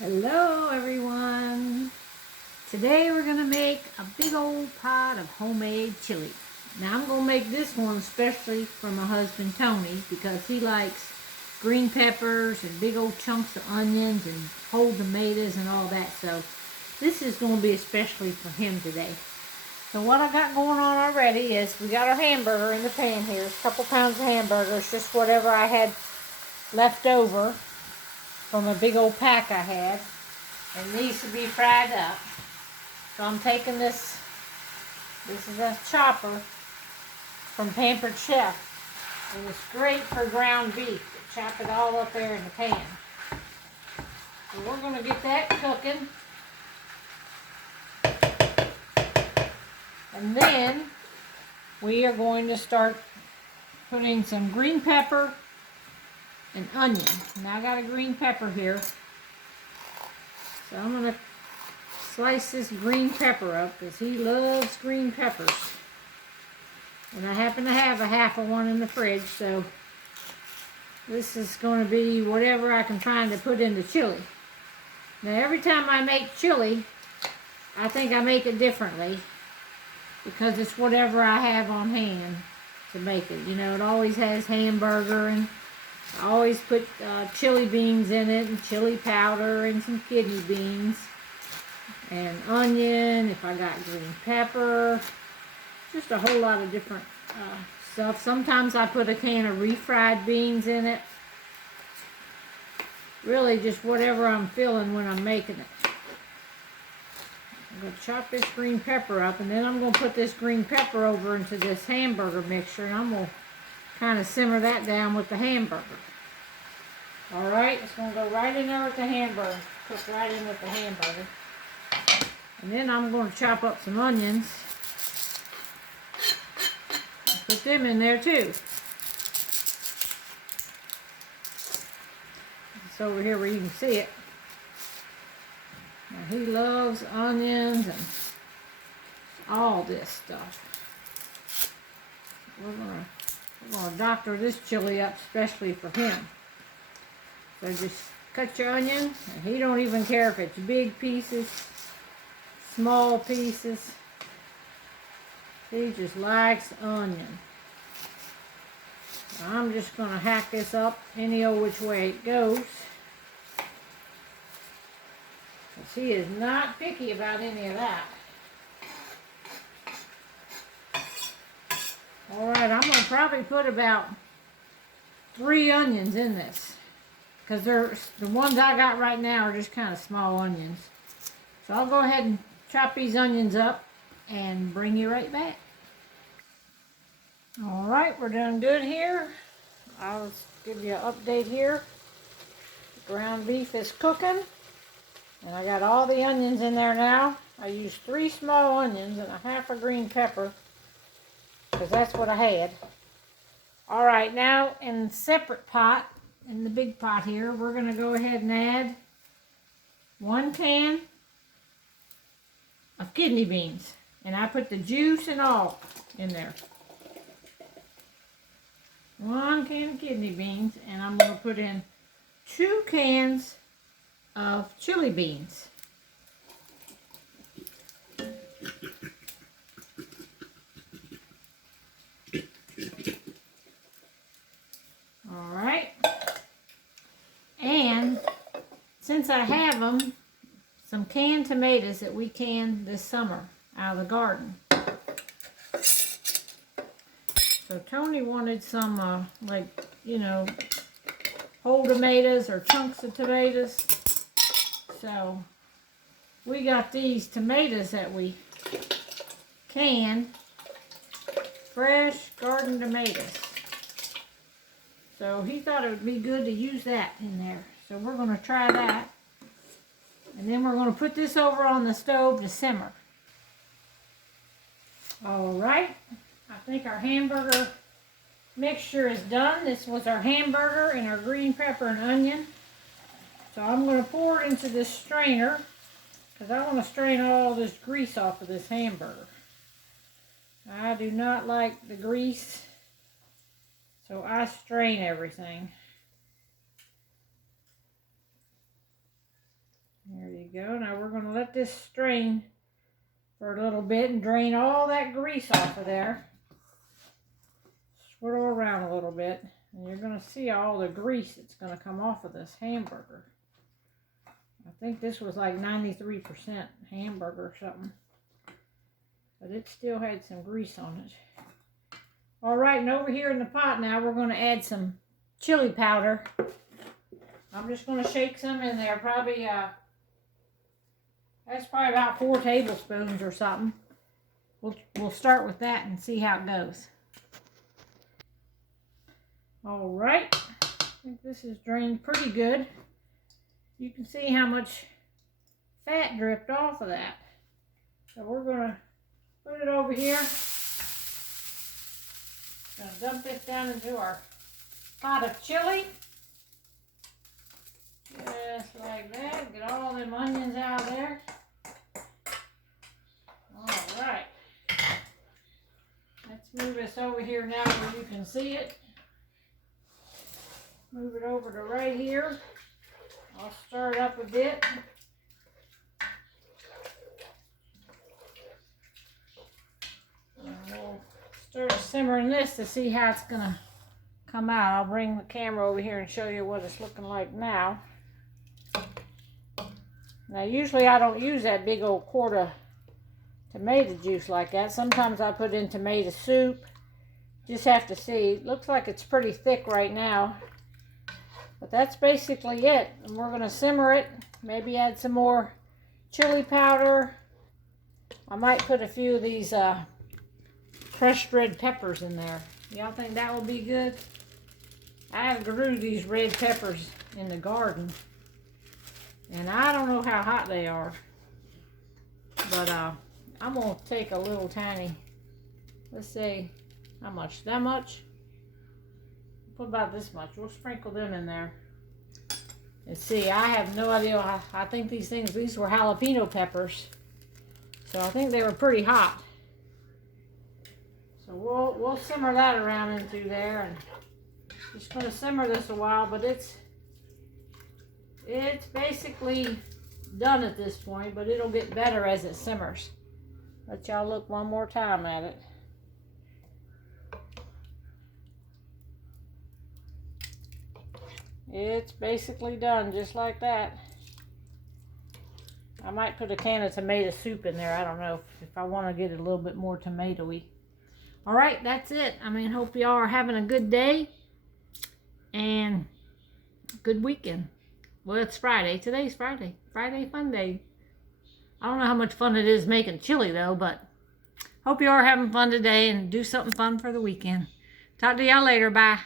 Hello everyone! Today we're going to make a big old pot of homemade chili. Now I'm going to make this one especially for my husband Tony because he likes green peppers and big old chunks of onions and whole tomatoes and all that. So this is going to be especially for him today. So what I got going on already is we got our hamburger in the pan here. A couple pounds of hamburgers, just whatever I had left over from a big old pack I had. It needs to be fried up. So I'm taking this is a chopper from Pampered Chef. And it's great for ground beef. Chop it all up there in the pan. So we're going to get that cooking. And then we are going to start putting some green pepper and onion. Now I got a green pepper here. So I'm going to slice this green pepper up because he loves green peppers. And I happen to have a half of one in the fridge, so this is going to be whatever I can find to put in the chili. Now every time I make chili, I think I make it differently because it's whatever I have on hand to make it. You know, it always has hamburger, and I always put chili beans in it, and chili powder, and some kidney beans, and onion, if I got green pepper, just a whole lot of different stuff. Sometimes I put a can of refried beans in it. Really just whatever I'm feeling when I'm making it. I'm going to chop this green pepper up, and then I'm going to put this green pepper over into this hamburger mixture, and I'm going to kind of simmer that down with the hamburger. Alright, it's going to go right in there with the hamburger. Cook right in with the hamburger. And then I'm going to chop up some onions. Put them in there too. It's over here where you can see it. Now he loves onions and all this stuff. We're gonna doctor this chili up especially for him. So just cut your onion, and he don't even care if it's big pieces, small pieces. He just likes onion. I'm just going to hack this up any old which way it goes. Because he is not picky about any of that. Alright, I'm going to probably put about 3 onions in this. Because the ones I got right now are just kind of small onions. So I'll go ahead and chop these onions up and bring you right back. Alright, we're doing good here. I'll give you an update here. The ground beef is cooking. And I got all the onions in there now. I used 3 small onions and a half a green pepper, because that's what I had. Alright, now in a separate pot, in the big pot here, we're going to go ahead and add 1 can of kidney beans. And I put the juice and all in there. 1 can of kidney beans, and I'm going to put in 2 cans of chili beans. Alright. And since I have them, some canned tomatoes that we canned this summer out of the garden. So Tony wanted some, like, you know, whole tomatoes or chunks of tomatoes. So we got these tomatoes that we canned, fresh garden tomatoes. So he thought it would be good to use that in there. So we're going to try that. And then we're going to put this over on the stove to simmer. Alright. I think our hamburger mixture is done. This was our hamburger and our green pepper and onion. So I'm going to pour it into this strainer because I want to strain all this grease off of this hamburger. I do not like the grease, so I strain everything. you go. Now we're going to let this strain for a little bit and drain all that grease off of there. Swirl around a little bit, and you're going to see all the grease that's going to come off of this hamburger. I think this was like 93% hamburger or something, but it still had some grease on it. All right, and over here in the pot now, we're going to add some chili powder. I'm just going to shake some in there, probably, that's probably about 4 tablespoons or something. We'll start with that and see how it goes. All right, I think this is drained pretty good. You can see how much fat dripped off of that. So we're going to put it over here. Going to dump this down into our pot of chili. Just like that. Get all them onions out of there. All right. Let's move this over here now where you can see it. Move it over to right here. I'll stir it up a bit. And we'll start simmering this to see how it's going to come out. I'll bring the camera over here and show you what it's looking like now. Now usually I don't use that big old quart of tomato juice like that. Sometimes I put in tomato soup. Just have to see. It looks like it's pretty thick right now. But that's basically it. And we're going to simmer it. Maybe add some more chili powder. I might put a few of these crushed red peppers in there. Y'all think that will be good? I grew these red peppers in the garden. And I don't know how hot they are. But I'm going to take a little tiny, let's say, how much? That much? Put about this much. We'll sprinkle them in there. And see, I have no idea. I think these were jalapeno peppers. So I think they were pretty hot. So we'll simmer that around in through there. And just going to simmer this a while. But it's basically done at this point. But it'll get better as it simmers. Let y'all look one more time at it. It's basically done just like that. I might put a can of tomato soup in there. I don't know if I want to get it a little bit more tomatoey. All right, that's it. Hope y'all are having a good day and good weekend. Well, it's Friday. Today's Friday. Friday fun day. I don't know how much fun it is making chili though, but hope you are having fun today and do something fun for the weekend. Talk to y'all later. Bye.